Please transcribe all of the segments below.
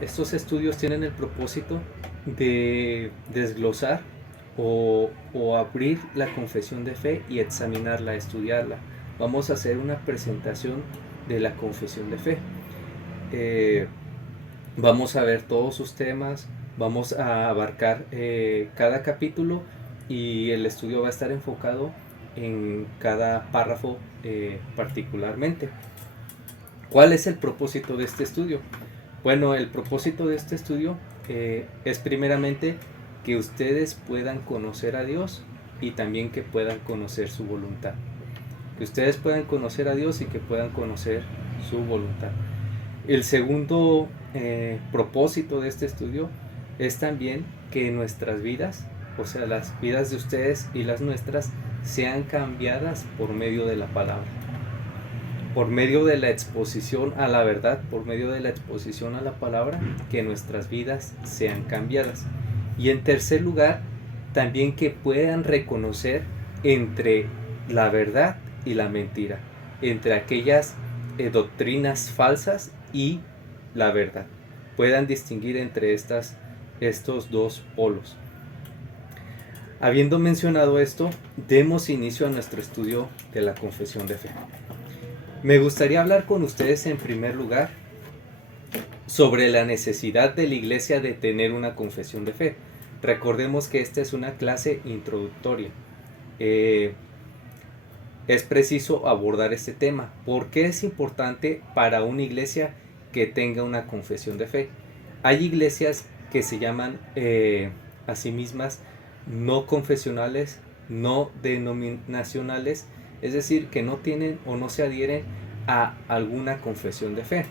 Estos estudios tienen el propósito de desglosar o abrir la confesión de fe y examinarla, estudiarla. Vamos a hacer una presentación de la confesión de fe. Eh, Vamos a ver todos sus temas, vamos a abarcar cada capítulo y el estudio va a estar enfocado en cada párrafo particularmente. ¿Cuál es el propósito de este estudio? Bueno, el propósito de este estudio es primeramente que ustedes puedan conocer a Dios y también que puedan conocer su voluntad. Que ustedes puedan conocer a Dios y que puedan conocer su voluntad. El segundo propósito de este estudio es también que nuestras vidas, o sea, las vidas de ustedes y las nuestras, sean cambiadas por medio de la palabra, por medio de la exposición a la verdad, por medio de la exposición a la palabra, que nuestras vidas sean cambiadas. Y en tercer lugar, también que puedan reconocer entre la verdad y la mentira, entre aquellas doctrinas falsas y la verdad. Puedan distinguir entre estos dos polos. Habiendo mencionado esto, demos inicio a nuestro estudio de la confesión de fe. Me gustaría hablar con ustedes en primer lugar sobre la necesidad de la iglesia de tener una confesión de fe. Recordemos que esta es una clase introductoria. Eh, es preciso abordar este tema. ¿Por qué es importante para una iglesia que tenga una confesión de fe? Hay iglesias que se llaman a sí mismas no confesionales, no denominacionales, es decir, que no tienen o no se adhieren a alguna confesión de fe.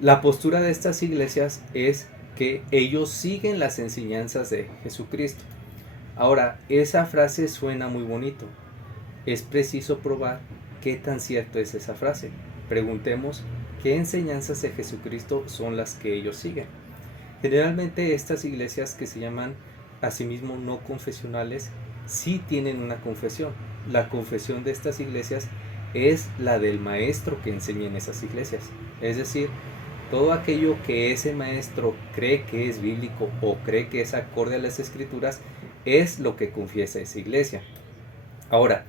La postura de estas iglesias es que ellos siguen las enseñanzas de Jesucristo. Ahora, esa frase suena muy bonito. Es preciso probar qué tan cierto es esa frase. Preguntemos qué enseñanzas de Jesucristo son las que ellos siguen. Generalmente estas iglesias que se llaman a sí mismos no confesionales sí tienen una confesión. La confesión de estas iglesias es la del maestro que enseña en esas iglesias. Es decir, todo aquello que ese maestro cree que es bíblico o cree que es acorde a las escrituras es lo que confiesa esa iglesia. Ahora,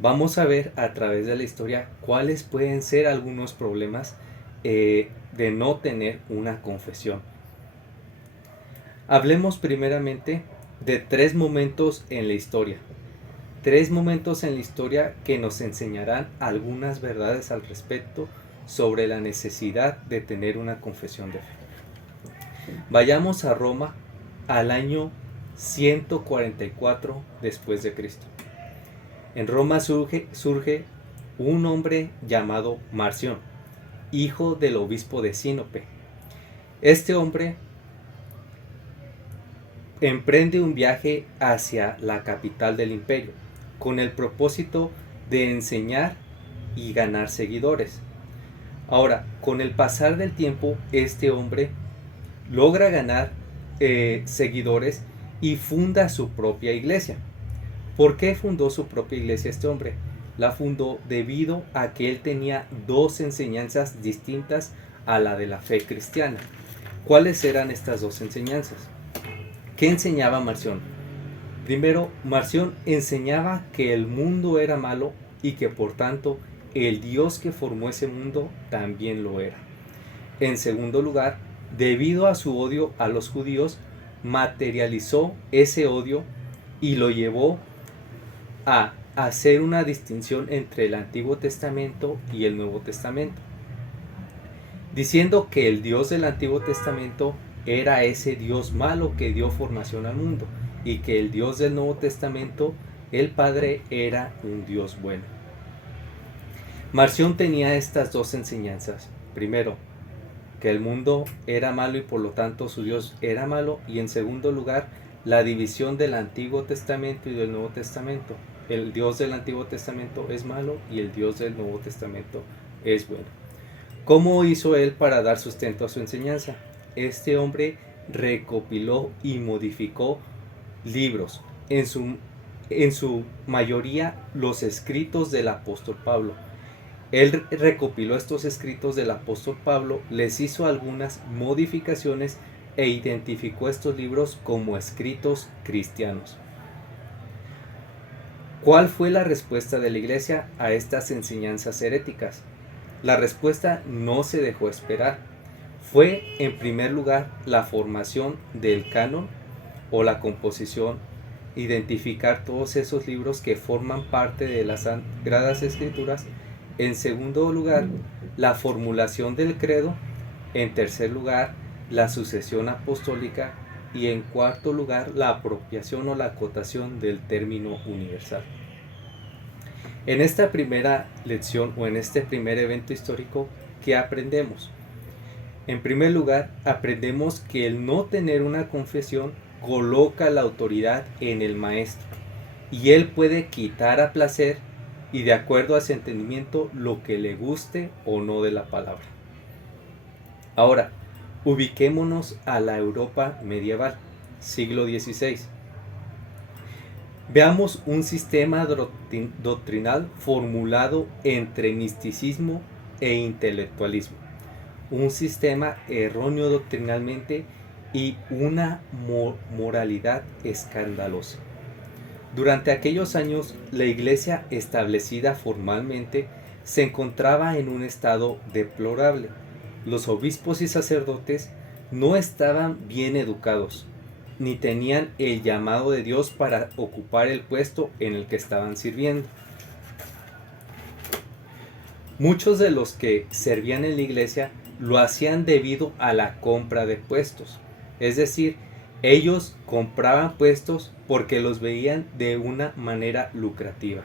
vamos a ver a través de la historia cuáles pueden ser algunos problemas de no tener una confesión. Hablemos primeramente de tres momentos en la historia. Tres momentos en la historia que nos enseñarán algunas verdades al respecto sobre la necesidad de tener una confesión de fe. Vayamos a Roma al año 144 después de Cristo. En Roma surge un hombre llamado Marción, hijo del obispo de Sinope. Este hombre emprende un viaje hacia la capital del imperio, con el propósito de enseñar y ganar seguidores. Ahora, con el pasar del tiempo, este hombre logra ganar seguidores y funda su propia iglesia. ¿Por qué fundó su propia iglesia este hombre? La fundó debido a que él tenía dos enseñanzas distintas a la de la fe cristiana. ¿Cuáles eran estas dos enseñanzas? ¿Qué enseñaba Marción? Primero, Marción enseñaba que el mundo era malo y que por tanto el Dios que formó ese mundo también lo era. En segundo lugar, debido a su odio a los judíos, materializó ese odio y lo llevó a hacer una distinción entre el Antiguo Testamento y el Nuevo Testamento, diciendo que el Dios del Antiguo Testamento era ese Dios malo que dio formación al mundo y que el Dios del Nuevo Testamento, el Padre, era un Dios bueno. Marción tenía estas dos enseñanzas. Primero, que el mundo era malo y por lo tanto su Dios era malo, y en segundo lugar, la división del Antiguo Testamento y del Nuevo Testamento. El Dios del Antiguo Testamento es malo y el Dios del Nuevo Testamento es bueno. ¿Cómo hizo él para dar sustento a su enseñanza? Este hombre recopiló y modificó libros, en su mayoría los escritos del apóstol Pablo. Él recopiló estos escritos del apóstol Pablo, les hizo algunas modificaciones e identificó estos libros como escritos cristianos. ¿Cuál fue la respuesta de la iglesia a estas enseñanzas heréticas? La respuesta no se dejó esperar. Fue, en primer lugar, la formación del canon o la composición, identificar todos esos libros que forman parte de las Sagradas Escrituras. En segundo lugar, la formulación del credo. En tercer lugar, la sucesión apostólica. Y en cuarto lugar, la apropiación o la acotación del término universal. En esta primera lección o en este primer evento histórico, ¿qué aprendemos? En primer lugar, aprendemos que el no tener una confesión coloca la autoridad en el maestro y él puede quitar a placer y de acuerdo a su entendimiento lo que le guste o no de la palabra. Ahora, ubiquémonos a la Europa medieval, siglo XVI. Veamos un sistema doctrinal formulado entre misticismo e intelectualismo. Un sistema erróneo doctrinalmente y una moralidad escandalosa. Durante aquellos años, la iglesia establecida formalmente se encontraba en un estado deplorable. Los obispos y sacerdotes no estaban bien educados, ni tenían el llamado de Dios para ocupar el puesto en el que estaban sirviendo. Muchos de los que servían en la iglesia lo hacían debido a la compra de puestos. Es decir, ellos compraban puestos porque los veían de una manera lucrativa.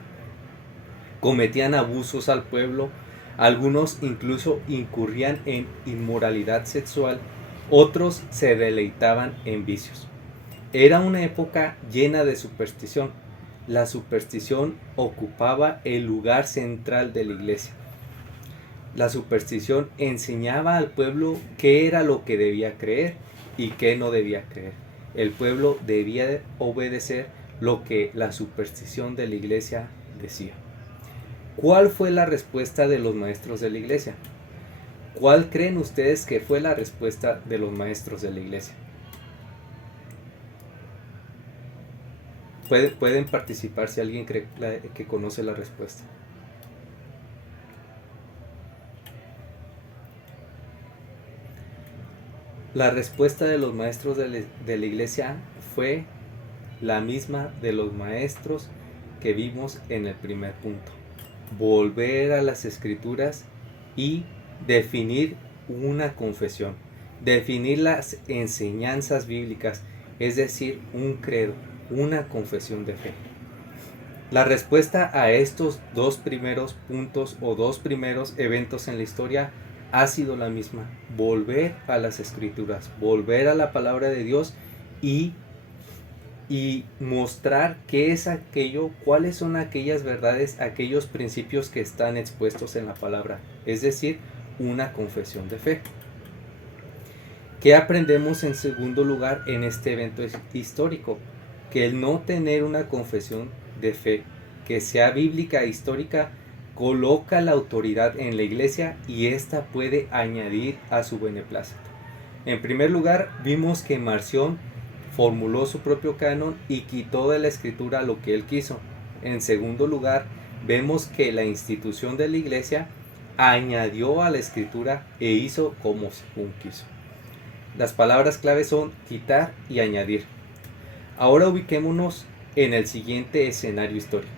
Cometían abusos al pueblo, algunos incluso incurrían en inmoralidad sexual, otros se deleitaban en vicios. Era una época llena de superstición. La superstición ocupaba el lugar central de la iglesia. La superstición enseñaba al pueblo qué era lo que debía creer y qué no debía creer. El pueblo debía obedecer lo que la superstición de la iglesia decía. ¿Cuál fue la respuesta de los maestros de la iglesia? ¿Cuál creen ustedes que fue la respuesta de los maestros de la iglesia? Pueden participar si alguien cree que conoce la respuesta. La respuesta de los maestros de la iglesia fue la misma de los maestros que vimos en el primer punto. Volver a las escrituras y definir una confesión, definir las enseñanzas bíblicas, es decir, un credo, una confesión de fe. La respuesta a estos dos primeros puntos o dos primeros eventos en la historia ha sido la misma: volver a las escrituras, volver a la palabra de Dios y mostrar qué es aquello, cuáles son aquellas verdades, aquellos principios que están expuestos en la palabra, es decir, una confesión de fe. ¿Qué aprendemos en segundo lugar en este evento histórico? Que el no tener una confesión de fe que sea bíblica e histórica coloca la autoridad en la iglesia y ésta puede añadir a su beneplácito. En primer lugar, vimos que Marción formuló su propio canon y quitó de la escritura lo que él quiso. En segundo lugar, vemos que la institución de la iglesia añadió a la escritura e hizo como según quiso. Las palabras clave son quitar y añadir. Ahora ubiquémonos en el siguiente escenario histórico.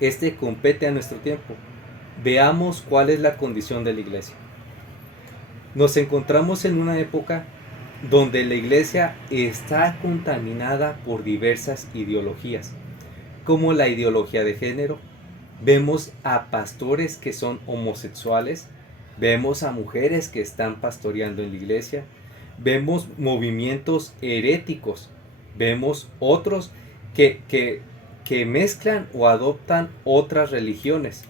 Este compete a nuestro tiempo. Veamos cuál es la condición de la iglesia. Nos encontramos en una época donde la iglesia está contaminada por diversas ideologías, como la ideología de género. Vemos a pastores que son homosexuales, vemos a mujeres que están pastoreando en la iglesia, vemos movimientos heréticos, vemos otros que mezclan o adoptan otras religiones.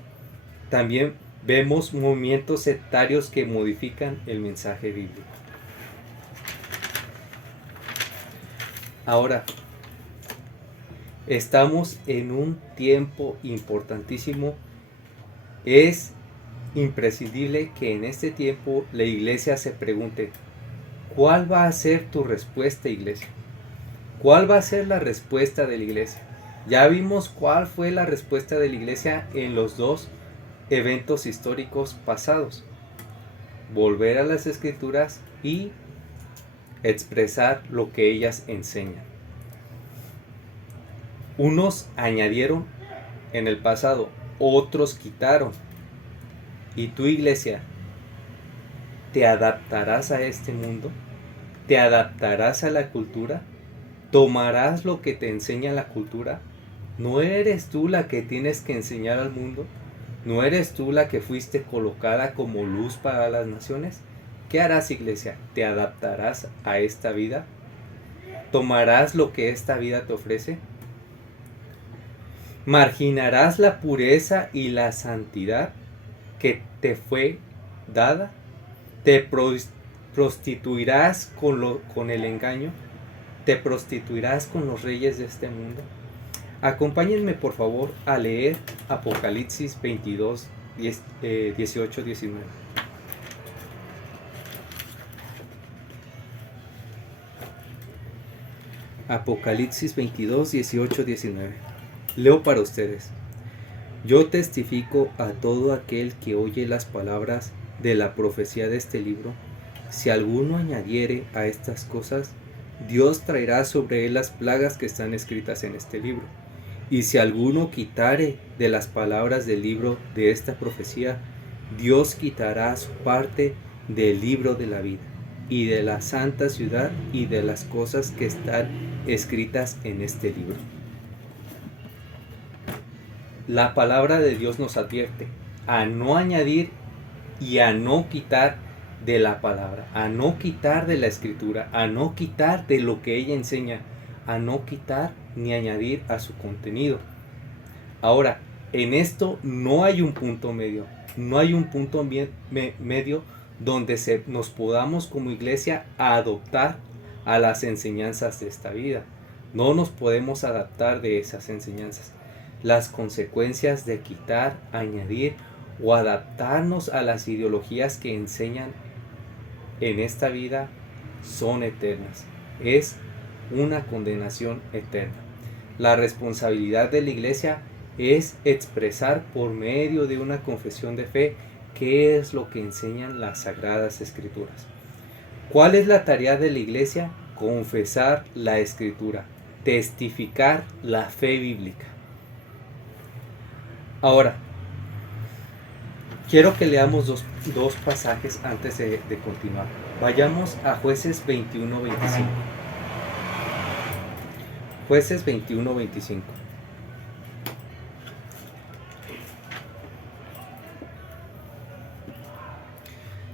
También vemos movimientos sectarios que modifican el mensaje bíblico. Ahora, estamos en un tiempo importantísimo Es imprescindible que en este tiempo la iglesia se pregunte, ¿cuál va a ser tu respuesta, iglesia? ¿Cuál va a ser la respuesta de la iglesia? Ya vimos cuál fue la respuesta de la iglesia en los dos eventos históricos pasados. Volver a las escrituras y expresar lo que ellas enseñan. Unos añadieron en el pasado, otros quitaron. ¿Y tu iglesia te adaptarás a este mundo? ¿Te adaptarás a la cultura? ¿Tomarás lo que te enseña la cultura? ¿No eres tú la que tienes que enseñar al mundo? ¿No eres tú la que fuiste colocada como luz para las naciones? ¿Qué harás, iglesia? ¿Te adaptarás a esta vida? ¿Tomarás lo que esta vida te ofrece? ¿Marginarás la pureza y la santidad que te fue dada? ¿Te prostituirás con el engaño? ¿Te prostituirás con los reyes de este mundo? Acompáñenme por favor a leer Apocalipsis 22, 18, 19. Apocalipsis 22, 18, 19. Leo para ustedes. Yo testifico a todo aquel que oye las palabras de la profecía de este libro. Si alguno añadiere a estas cosas, Dios traerá sobre él las plagas que están escritas en este libro. Y si alguno quitare de las palabras del libro de esta profecía, Dios quitará su parte del libro de la vida, y de la santa ciudad, y de las cosas que están escritas en este libro. La palabra de Dios nos advierte a no añadir y a no quitar de la palabra, a no quitar de la escritura, a no quitar de lo que ella enseña, a no quitar ni añadir a su contenido. Ahora, en esto no hay un punto medio, no hay un punto medio donde nos podamos como iglesia adoptar a las enseñanzas de esta vida. No nos podemos adaptar de esas enseñanzas. Las consecuencias de quitar, añadir o adaptarnos a las ideologías que enseñan en esta vida son eternas. Es una condenación eterna. La responsabilidad de la iglesia es expresar por medio de una confesión de fe qué es lo que enseñan las sagradas escrituras. ¿Cuál es la tarea de la iglesia? Confesar la escritura, testificar la fe bíblica. Ahora, quiero que leamos dos pasajes antes de continuar. Vayamos a Jueces 21-25. Jueces 21-25.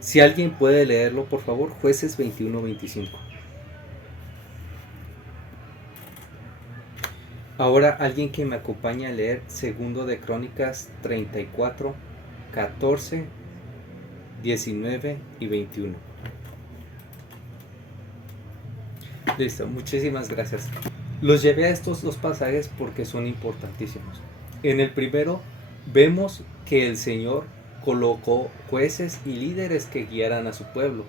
Si alguien puede leerlo, por favor, Jueces 21-25. Ahora, alguien que me acompañe a leer Segundo de Crónicas 34, 14, 19 y 21. Listo, muchísimas gracias. Los llevé a estos dos pasajes porque son importantísimos. En el primero, vemos que el Señor colocó jueces y líderes que guiaran a su pueblo.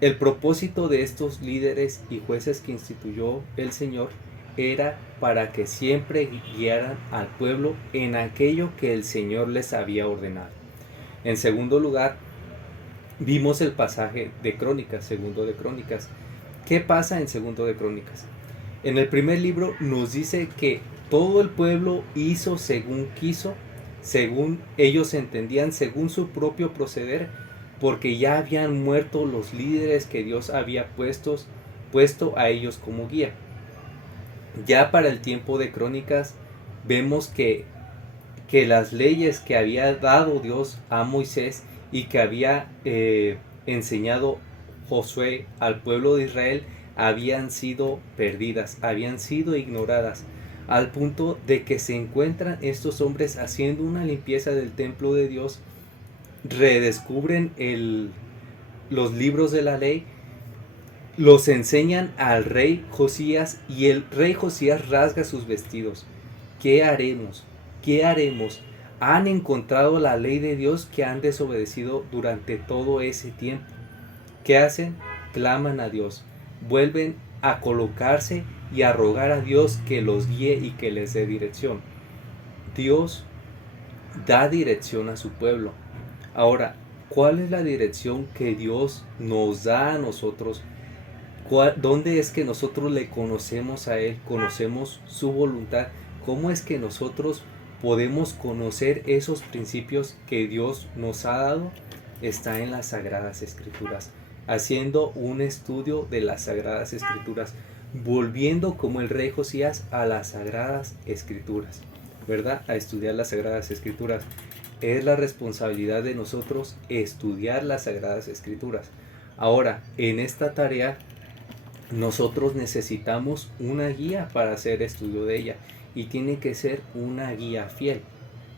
El propósito de estos líderes y jueces que instituyó el Señor era para que siempre guiaran al pueblo en aquello que el Señor les había ordenado. En segundo lugar, vimos el pasaje de Crónicas, Segundo de Crónicas. ¿Qué pasa en Segundo de Crónicas? En el primer libro nos dice que todo el pueblo hizo según quiso, según ellos entendían, según su propio proceder, porque ya habían muerto los líderes que Dios había puesto a ellos como guía. Ya para el tiempo de Crónicas vemos que las leyes que había dado Dios a Moisés y que había enseñado Josué al pueblo de Israel habían sido perdidas, habían sido ignoradas, al punto de que se encuentran estos hombres haciendo una limpieza del templo de Dios, redescubren los libros de la ley, los enseñan al rey Josías y el rey Josías rasga sus vestidos. ¿Qué haremos? ¿Qué haremos? han encontrado la ley de Dios que han desobedecido durante todo ese tiempo. ¿Qué hacen? Claman a Dios, vuelven a colocarse y a rogar a Dios que los guíe y que les dé dirección. Dios da dirección a su pueblo. Ahora, ¿cuál es la dirección que Dios nos da a nosotros? ¿Dónde es que nosotros le conocemos a Él? ¿Conocemos su voluntad? ¿Cómo es que nosotros podemos conocer esos principios que Dios nos ha dado? Está en las Sagradas Escrituras, haciendo un estudio de las Sagradas Escrituras, volviendo como el rey Josías a las Sagradas Escrituras, ¿verdad? A estudiar las Sagradas Escrituras. Es la responsabilidad de nosotros estudiar las Sagradas Escrituras. Ahora, en esta tarea, nosotros necesitamos una guía para hacer estudio de ella, y tiene que ser una guía fiel.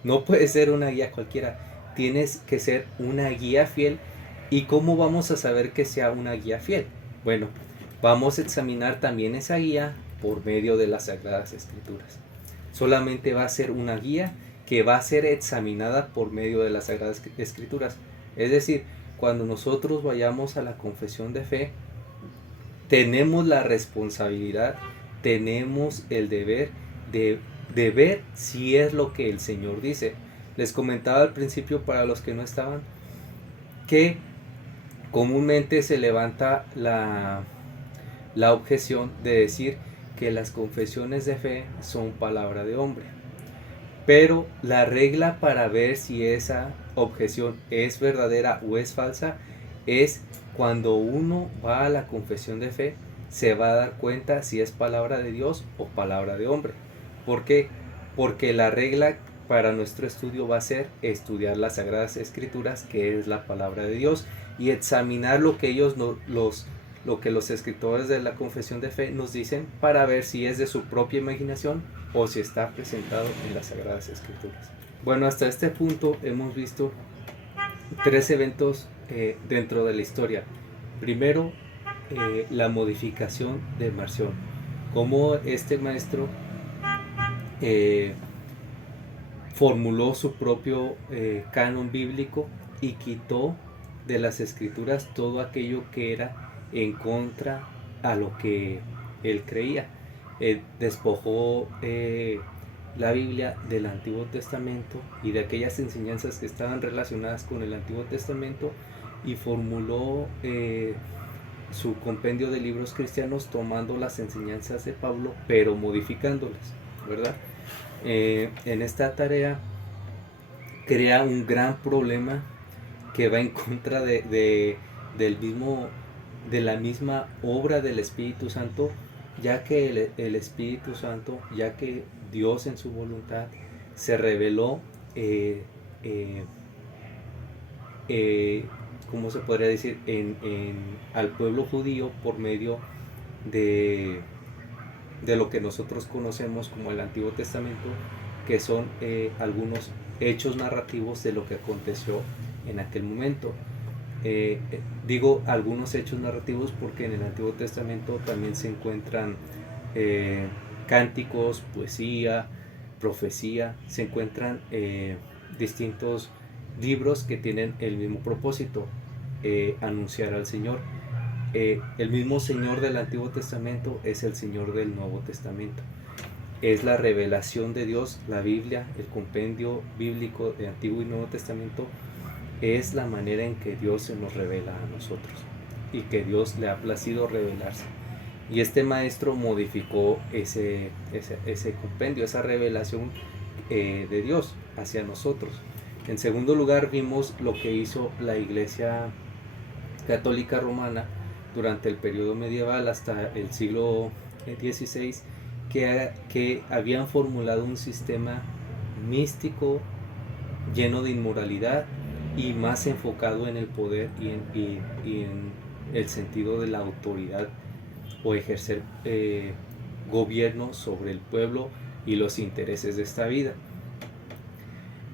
No puede ser una guía cualquiera, tienes que ser una guía fiel. ¿Y cómo vamos a saber que sea una guía fiel? Bueno, vamos a examinar también esa guía por medio de las Sagradas Escrituras. Solamente va a ser una guía que va a ser examinada por medio de las Sagradas Escrituras. Es decir, cuando nosotros vayamos a la confesión de fe, tenemos la responsabilidad, tenemos el deber de ver si es lo que el Señor dice. Les comentaba al principio, para los que no estaban, que comúnmente se levanta la objeción de decir que las confesiones de fe son palabra de hombre. Pero la regla para ver si esa objeción es verdadera o es falsa es cuando uno va a la confesión de fe, se va a dar cuenta si es palabra de Dios o palabra de hombre. ¿Por qué? Porque la regla para nuestro estudio va a ser estudiar las Sagradas Escrituras, que es la palabra de Dios, y examinar lo que lo que los escritores de la confesión de fe nos dicen, para ver si es de su propia imaginación o si está presentado en las Sagradas Escrituras. Bueno, hasta este punto hemos visto 3 eventos dentro de la historia. Primero, la modificación de Marción, cómo este maestro formuló su propio canon bíblico y quitó de las escrituras todo aquello que era en contra a lo que él creía. Despojó la Biblia del Antiguo Testamento y de aquellas enseñanzas que estaban relacionadas con el Antiguo Testamento, y formuló su compendio de libros cristianos tomando las enseñanzas de Pablo, pero modificándolas, ¿verdad? En esta tarea crea un gran problema que va en contra de la misma obra del Espíritu Santo, ya que el Espíritu Santo, ya que Dios en su voluntad se reveló, ¿cómo se podría decir?, al pueblo judío por medio de lo que nosotros conocemos como el Antiguo Testamento, que son algunos hechos narrativos de lo que aconteció en aquel momento. Digo algunos hechos narrativos porque en el Antiguo Testamento también se encuentran cánticos, poesía, profecía, se encuentran distintos libros que tienen el mismo propósito, anunciar al Señor. El mismo Señor del Antiguo Testamento es el Señor del Nuevo Testamento. Es la revelación de Dios, la Biblia, el compendio bíblico de Antiguo y Nuevo Testamento, es la manera en que Dios se nos revela a nosotros y que Dios le ha placido revelarse. Y este maestro modificó ese compendio, esa revelación de Dios hacia nosotros. En segundo lugar, vimos lo que hizo la Iglesia Católica Romana durante el periodo medieval hasta el siglo XVI, que habían formulado un sistema místico lleno de inmoralidad y más enfocado en el poder y en el sentido de la autoridad o ejercer gobierno sobre el pueblo y los intereses de esta vida.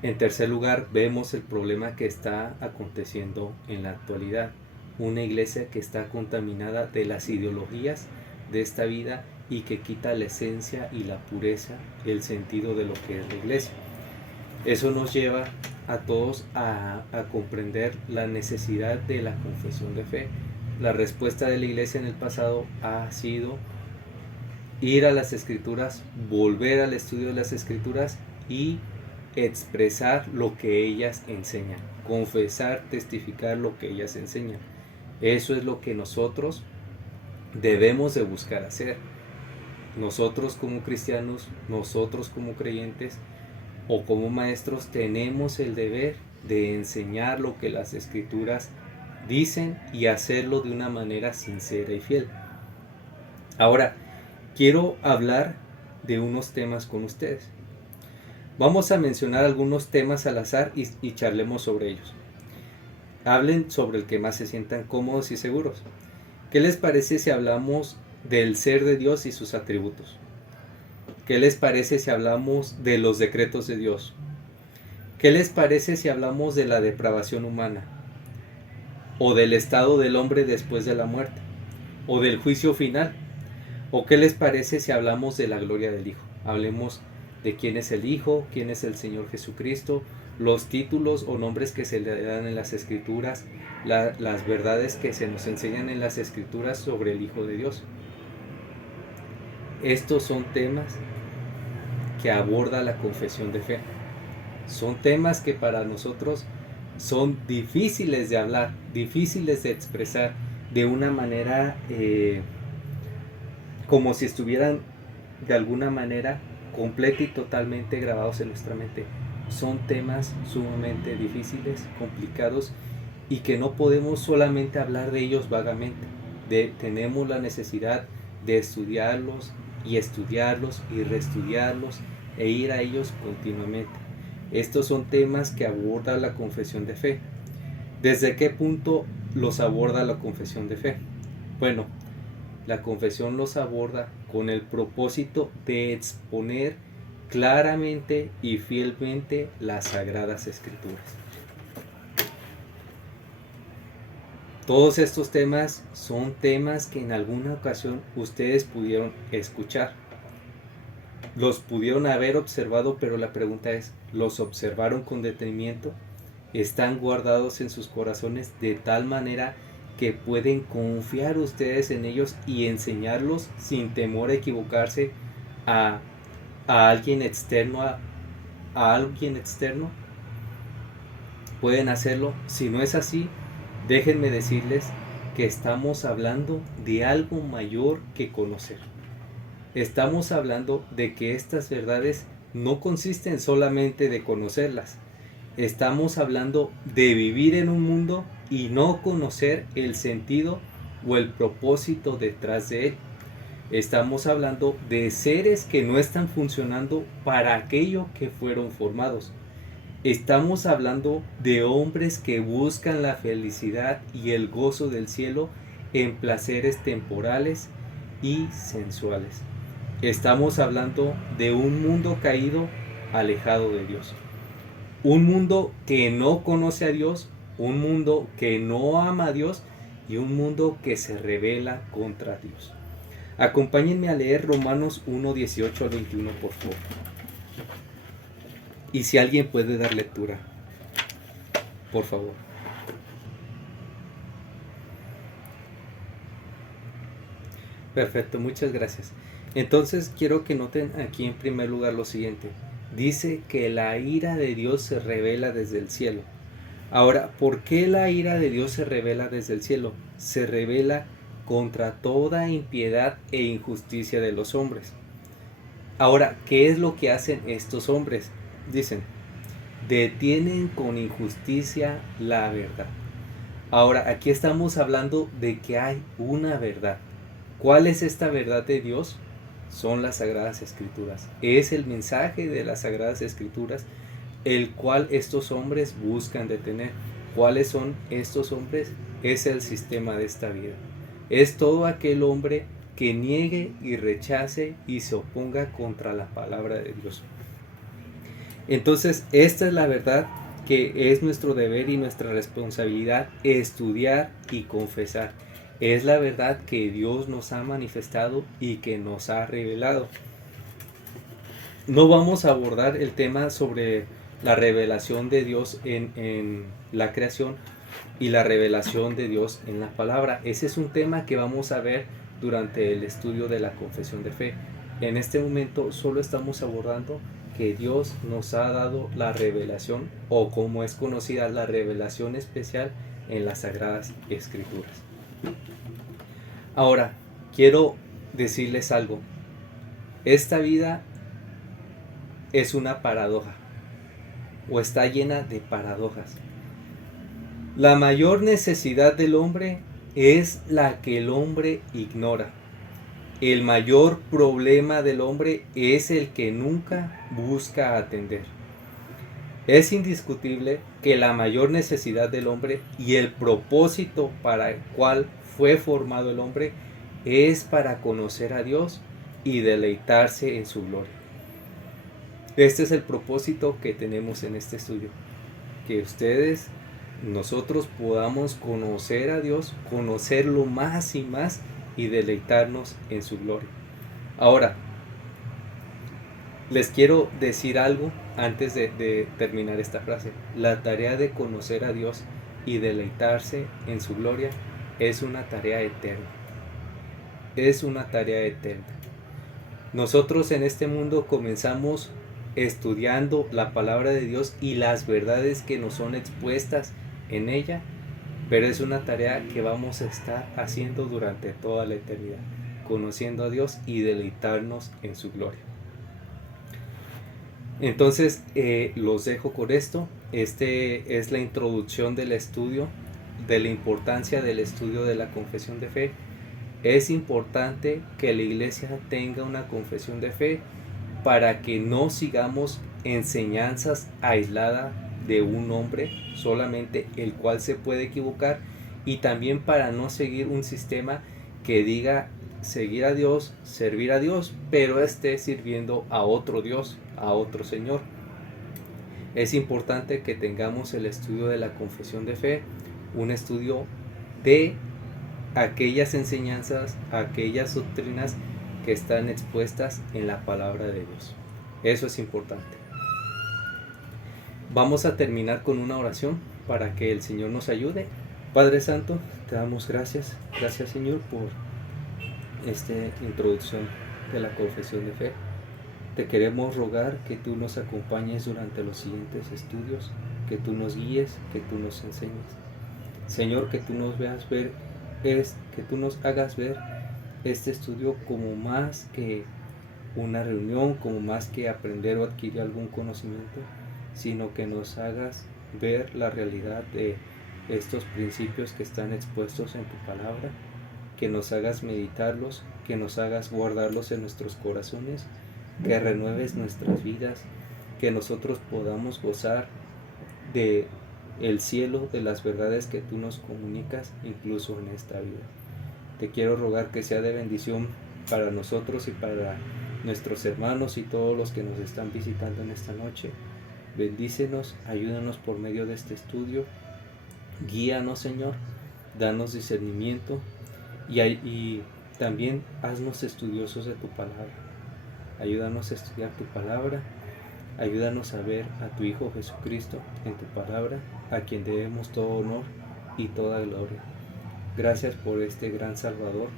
En tercer lugar, vemos el problema que está aconteciendo en la actualidad. Una iglesia que está contaminada de las ideologías de esta vida y que quita la esencia y la pureza, el sentido de lo que es la iglesia. Eso nos lleva a todos a comprender la necesidad de la confesión de fe. La respuesta de la iglesia en el pasado ha sido ir a las escrituras, volver al estudio de las escrituras y expresar lo que ellas enseñan, confesar, testificar lo que ellas enseñan. Eso es lo que nosotros debemos de buscar hacer. Nosotros como cristianos, nosotros como creyentes o como maestros tenemos el deber de enseñar lo que las escrituras dicen y hacerlo de una manera sincera y fiel. Ahora, quiero hablar de unos temas con ustedes. Vamos a mencionar algunos temas al azar y charlemos sobre ellos. Hablen sobre el que más se sientan cómodos y seguros. ¿Qué les parece si hablamos del ser de Dios y sus atributos? ¿Qué les parece si hablamos de los decretos de Dios? ¿Qué les parece si hablamos de la depravación humana? ¿O del estado del hombre después de la muerte? ¿O del juicio final? ¿O qué les parece si hablamos de la gloria del Hijo? Hablemos de quién es el Hijo, quién es el Señor Jesucristo, los títulos o nombres que se le dan en las Escrituras, las verdades que se nos enseñan en las Escrituras sobre el Hijo de Dios. Estos son temas que aborda la confesión de fe. Son temas que para nosotros son difíciles de hablar, difíciles de expresar de una manera como si estuvieran de alguna manera completa y totalmente grabados en nuestra mente. Son temas sumamente difíciles, complicados y que no podemos solamente hablar de ellos vagamente. Tenemos la necesidad de estudiarlos y estudiarlos y reestudiarlos e ir a ellos continuamente. Estos son temas que aborda la confesión de fe. ¿Desde qué punto los aborda la confesión de fe? Bueno, la confesión los aborda con el propósito de exponer claramente y fielmente las Sagradas Escrituras. Todos estos temas son temas que en alguna ocasión ustedes pudieron escuchar. Los pudieron haber observado, pero la pregunta es, ¿los observaron con detenimiento? ¿Están guardados en sus corazones de tal manera que pueden confiar ustedes en ellos y enseñarlos sin temor a equivocarse a alguien externo? ¿A alguien externo? ¿Pueden hacerlo? Si no es así, déjenme decirles que estamos hablando de algo mayor que conocer. Estamos hablando de que estas verdades no consisten solamente de conocerlas. Estamos hablando de vivir en un mundo y no conocer el sentido o el propósito detrás de él. Estamos hablando de seres que no están funcionando para aquello que fueron formados. Estamos hablando de hombres que buscan la felicidad y el gozo del cielo en placeres temporales y sensuales. Estamos hablando de un mundo caído, alejado de Dios. Un mundo que no conoce a Dios, un mundo que no ama a Dios y un mundo que se rebela contra Dios. Acompáñenme a leer Romanos 1, 18 al 21, por favor. Y si alguien puede dar lectura, por favor. Perfecto, muchas gracias. Entonces quiero que noten aquí en primer lugar lo siguiente. Dice que la ira de Dios se revela desde el cielo. Ahora, ¿por qué la ira de Dios se revela desde el cielo? Se revela contra toda impiedad e injusticia de los hombres. Ahora, ¿qué es lo que hacen estos hombres? Dicen, detienen con injusticia la verdad. Ahora, aquí estamos hablando de que hay una verdad. ¿Cuál es esta verdad de Dios? Son las Sagradas Escrituras. Es el mensaje de las Sagradas Escrituras el cual estos hombres buscan detener. ¿Cuáles son estos hombres? Es el sistema de esta vida. Es todo aquel hombre que niegue y rechace y se oponga contra la palabra de Dios. Entonces, esta es la verdad que es nuestro deber y nuestra responsabilidad estudiar y confesar. Es la verdad que Dios nos ha manifestado y que nos ha revelado. No vamos a abordar el tema sobre la revelación de Dios en la creación y la revelación de Dios en la palabra. Ese es un tema que vamos a ver durante el estudio de la confesión de fe. En este momento solo estamos abordando que Dios nos ha dado la revelación, o como es conocida, la revelación especial en las Sagradas Escrituras. Ahora, quiero decirles algo. Esta vida es una paradoja, o está llena de paradojas. La mayor necesidad del hombre es la que el hombre ignora. El mayor problema del hombre es el que nunca busca atender. Es indiscutible que la mayor necesidad del hombre y el propósito para el cual fue formado el hombre es para conocer a Dios y deleitarse en su gloria. Este es el propósito que tenemos en este estudio. Que ustedes, nosotros podamos conocer a Dios, conocerlo más y más y deleitarnos en su gloria. Ahora, les quiero decir algo antes de terminar esta frase. La tarea de conocer a Dios y deleitarse en su gloria es una tarea eterna. Es una tarea eterna. Nosotros en este mundo comenzamos estudiando la palabra de Dios y las verdades que nos son expuestas en ella, pero es una tarea que vamos a estar haciendo durante toda la eternidad, conociendo a Dios y deleitarnos en su gloria. Entonces los dejo con esto. Este es la introducción del estudio, de la importancia del estudio de la confesión de fe. Es importante que la iglesia tenga una confesión de fe para que no sigamos enseñanzas aisladas de un hombre solamente, el cual se puede equivocar, y también para no seguir un sistema que diga seguir a Dios, servir a Dios, pero esté sirviendo a otro Dios, a otro Señor. Es importante que tengamos el estudio de la confesión de fe, un estudio de aquellas enseñanzas, aquellas doctrinas que están expuestas en la palabra de Dios. Eso es importante. Vamos a terminar con una oración para que el Señor nos ayude. Padre Santo, te damos gracias. Gracias, Señor, por esta introducción de la confesión de fe. Te queremos rogar que tú nos acompañes durante los siguientes estudios, que tú nos guíes, que tú nos enseñes. Señor, que tú nos veas ver, que tú nos hagas ver este estudio como más que una reunión, como más que aprender o adquirir algún conocimiento, sino que nos hagas ver la realidad de estos principios que están expuestos en tu palabra, que nos hagas meditarlos, que nos hagas guardarlos en nuestros corazones, que renueves nuestras vidas, que nosotros podamos gozar de el cielo, de las verdades que tú nos comunicas incluso en esta vida. Te quiero rogar que sea de bendición para nosotros y para nuestros hermanos y todos los que nos están visitando en esta noche. Bendícenos, ayúdanos por medio de este estudio, guíanos, Señor, danos discernimiento y también haznos estudiosos de tu palabra. Ayúdanos a estudiar tu palabra, ayúdanos a ver a tu Hijo Jesucristo en tu palabra, a quien debemos todo honor y toda gloria. Gracias por este gran Salvador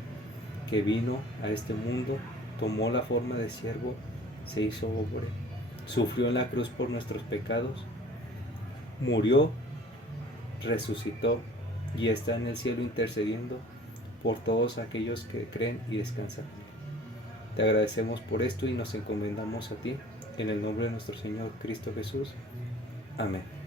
que vino a este mundo, tomó la forma de siervo, se hizo hombre, sufrió en la cruz por nuestros pecados, murió, resucitó y está en el cielo intercediendo por todos aquellos que creen y descansan. Te agradecemos por esto y nos encomendamos a ti, en el nombre de nuestro Señor Cristo Jesús. Amén.